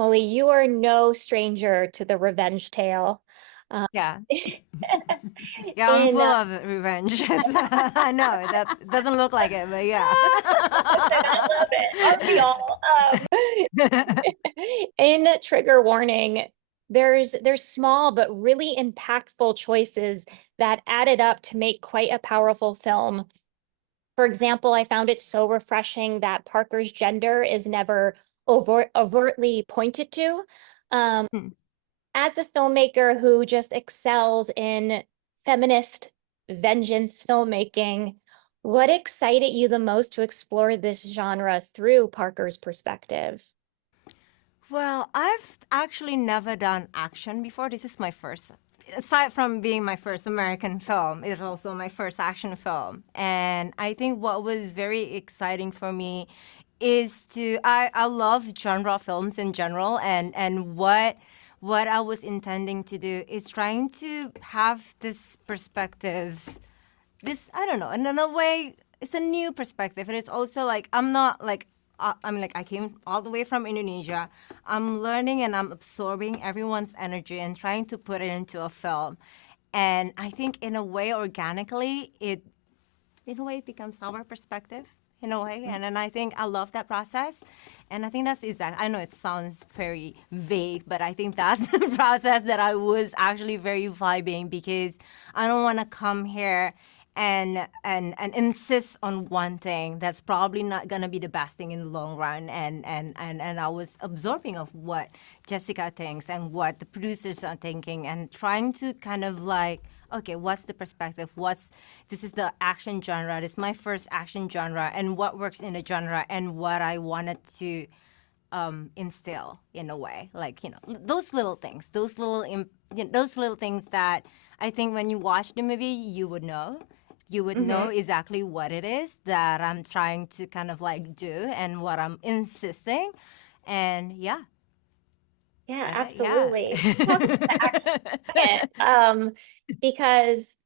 Mouly, you are no stranger to the revenge tale. Um, Yeah. Yeah, I'm in full of revenge. I know that doesn't look like it, but yeah. Listen, I love it. Aren't we all? In Trigger Warning, there's small but really impactful choices that added up to make quite a powerful film. For example, I found it so refreshing that Parker's gender is never overtly pointed to. Um, Hmm. as a filmmaker who just excels in feminist vengeance filmmaking, what excited you the most to explore this genre through Parker's perspective? Well, I've actually never done action before. This is my first. Aside from being my first American film, it's also my first action film. And I think what was very exciting for me is I love genre films in general, and what I was intending to do is trying to have this perspective, this, I don't know, in a way it's a new perspective, and it's also like I'm not like I'm like, I came all the way from Indonesia. I'm learning and I'm absorbing everyone's energy and trying to put it into a film. And I think in a way, organically, it becomes our perspective in a way. And I think I love that process. And I think that's exact. I know it sounds very vague, but I think that's the process that I was actually very vibing, because I don't want to come here and insist on one thing that's probably not gonna be the best thing in the long run. And I was absorbing of what Jessica thinks and what the producers are thinking, and trying to kind of like, okay, what's the perspective? This is the action genre. This is my first action genre, and what works in the genre, and what I wanted to instill in a way, like, those little things, those little things that I think when you watch the movie, you would know Mhm. exactly what it is that I'm trying to kind of like do, and what I'm insisting, and yeah, Yeah, yeah. absolutely. Let's talk about the action in a second, because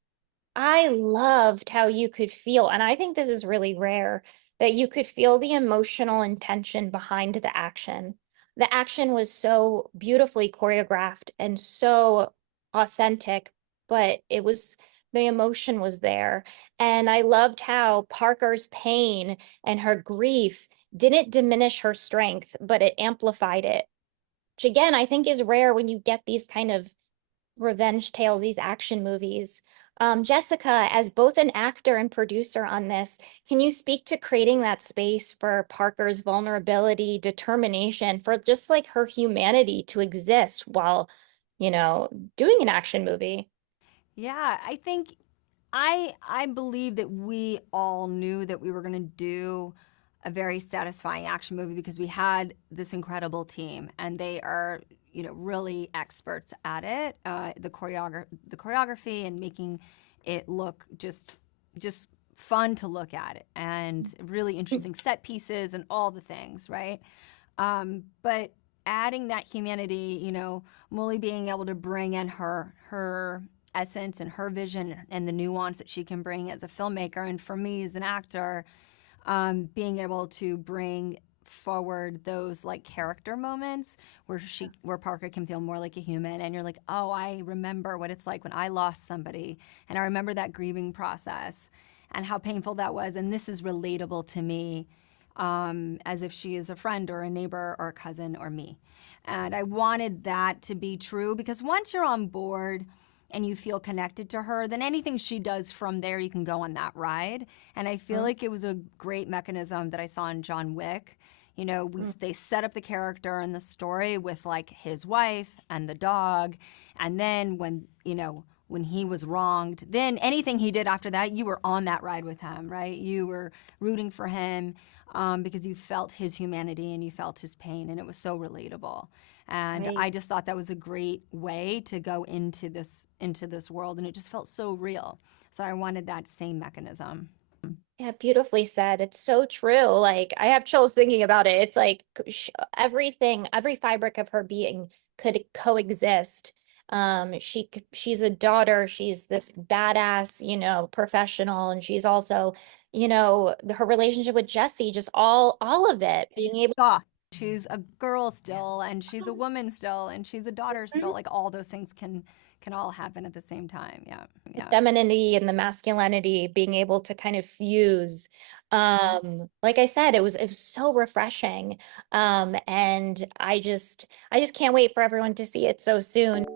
I loved how you could feel, and I think this is really rare, that you could feel the emotional intention behind the action. The action was so beautifully choreographed and so authentic, but the emotion was there. And I loved how Parker's pain and her grief didn't diminish her strength, but it amplified it, which again, I think is rare when you get these kind of revenge tales, these action movies. Jessica, as both an actor and producer on this, can you speak to creating that space for Parker's vulnerability, determination, for just like her humanity to exist while, you know, doing an action movie? Yeah, I think I believe that we all knew that we were going to do a very satisfying action movie, because we had this incredible team, and they are, really experts at it. The choreography, and making it look just fun to look at, and really interesting set pieces and all the things, right? But adding that humanity, Molly being able to bring in her essence and her vision and the nuance that she can bring as a filmmaker, and for me as an actor, being able to bring forward those like character moments where Parker can feel more like a human, and you're like, oh, I remember what it's like when I lost somebody, and I remember that grieving process and how painful that was, and this is relatable to me, as if she is a friend or a neighbor or a cousin or me. And I wanted that to be true, because once you're on board and you feel connected to her, then anything she does from there, you can go on that ride. And I feel like it was a great mechanism that I saw in John Wick. They set up the character and the story with like his wife and the dog. And then when he was wronged, then anything he did after that, you were on that ride with him, right? You were rooting for him, because you felt his humanity and you felt his pain, and it was so relatable. And Right. I just thought that was a great way to go into this world, and it just felt so real. So I wanted that same mechanism. Yeah, beautifully said. It's so true. Like, I have chills thinking about it. It's like everything, every fabric of her being could coexist. She's a daughter, she's this badass, professional, and she's also, her relationship with Jesse, just all of it, being able Soft. she's a girl still, and she's a woman still, and she's a daughter still. Like all those things can all happen at the same time. Yeah. Femininity and the masculinity being able to kind of fuse. Like I said, it was so refreshing. And I just can't wait for everyone to see it so soon.